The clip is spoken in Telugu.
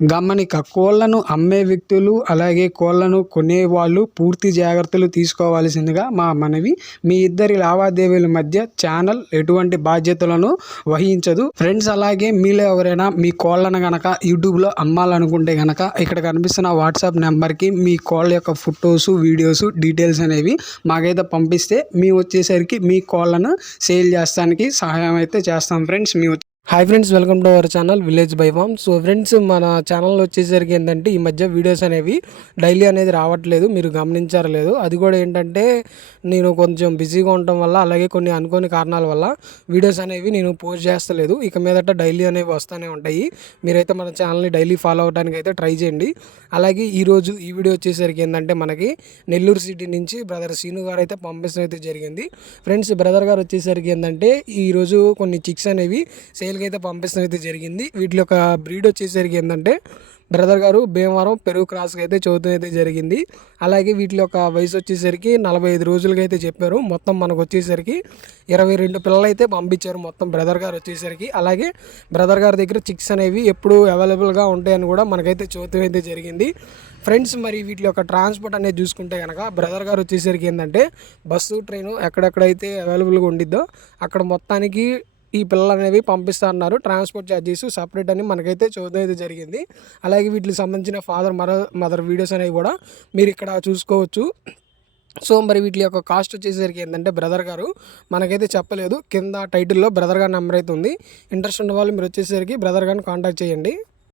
గమనిక కోళ్లను అమ్మే వ్యక్తులు అలాగే కోళ్లను కొనేవాళ్ళు పూర్తి జాగ్రత్తలు తీసుకోవాల్సిందిగా మా మనవి. మీ ఇద్దరి లావాదేవీల మధ్య ఛానల్ ఎటువంటి బాధ్యతలను వహించదు ఫ్రెండ్స్. అలాగే మీలో ఎవరైనా మీ కోళ్లను గనక యూట్యూబ్లో అమ్మాలనుకుంటే గనక ఇక్కడ కనిపిస్తున్న వాట్సాప్ నెంబర్కి మీ కోళ్ళ యొక్క ఫొటోస్ వీడియోస్ డీటెయిల్స్ అనేవి మాకైతే పంపిస్తే మేము వచ్చేసరికి మీ కోళ్లను సేల్ చేస్తానికి సహాయం అయితే చేస్తాం friends. Hi friends, welcome to our channel village by farm. So friends, మన ఛానల్లో వచ్చేసరికి ఏంటంటే ఈ మధ్య వీడియోస్ అనేవి డైలీ అనేది రావట్లేదు, మీరు గమనించారు లేదు. అది కూడా ఏంటంటే నేను కొంచెం బిజీగా ఉండటం వల్ల అలాగే కొన్ని అనుకోని కారణాల వల్ల వీడియోస్ అనేవి నేను పోస్ట్ చేస్తలేదు. ఇక మీదట డైలీ అనేవి వస్తూనే ఉంటాయి. మీరైతే మన ఛానల్ని డైలీ ఫాలో అవడానికి అయితే ట్రై చేయండి. అలాగే ఈరోజు ఈ వీడియో వచ్చేసరికి ఏంటంటే మనకి నెల్లూరు సిటీ నుంచి బ్రదర్ సీను గారు అయితే పంపించడం అయితే జరిగింది ఫ్రెండ్స్. బ్రదర్ గారు వచ్చేసరికి ఏంటంటే ఈరోజు కొన్ని చిక్స్ అనేవి సేల్ అయితే పంపించడం అయితే జరిగింది. వీటి యొక్క బ్రీడ్ వచ్చేసరికి ఏంటంటే బ్రదర్ గారు భీమవరం పెరుగు క్రాస్కి అయితే చూడటం అయితే జరిగింది. అలాగే వీటి యొక్క వయసు వచ్చేసరికి 45 రోజులకి అయితే చెప్పారు. మొత్తం మనకు వచ్చేసరికి 22 పిల్లలు అయితే పంపించారు మొత్తం బ్రదర్ గారు వచ్చేసరికి. అలాగే బ్రదర్ గారి దగ్గర చిక్స్ అనేవి ఎప్పుడు అవైలబుల్గా ఉంటాయని కూడా మనకైతే చూడటం అయితే జరిగింది ఫ్రెండ్స్. మరి వీటి యొక్క ట్రాన్స్పోర్ట్ అనేది చూసుకుంటే కనుక బ్రదర్ గారు వచ్చేసరికి ఏంటంటే బస్సు ట్రైను ఎక్కడెక్కడైతే అవైలబుల్గా ఉండిద్దో అక్కడ మొత్తానికి ఈ పిల్లలు అనేవి పంపిస్తా అన్నారు. ట్రాన్స్పోర్ట్ ఛార్జెస్ సపరేట్ అని మనకైతే చూడడం అయితే జరిగింది. అలాగే వీటికి సంబంధించిన ఫాదర్ మదర్ వీడియోస్ అనేవి కూడా మీరు ఇక్కడ చూసుకోవచ్చు. సో మరి వీటి యొక్క కాస్ట్ వచ్చేసరికి ఏంటంటే బ్రదర్ గారు మనకైతే చెప్పలేదు. కింద టైటిల్లో బ్రదర్ గారి నెంబర్ అయితే ఉంది. ఇంట్రెస్ట్ ఉన్న వాళ్ళు మీరు వచ్చేసరికి బ్రదర్ గారిని కాంటాక్ట్ చేయండి.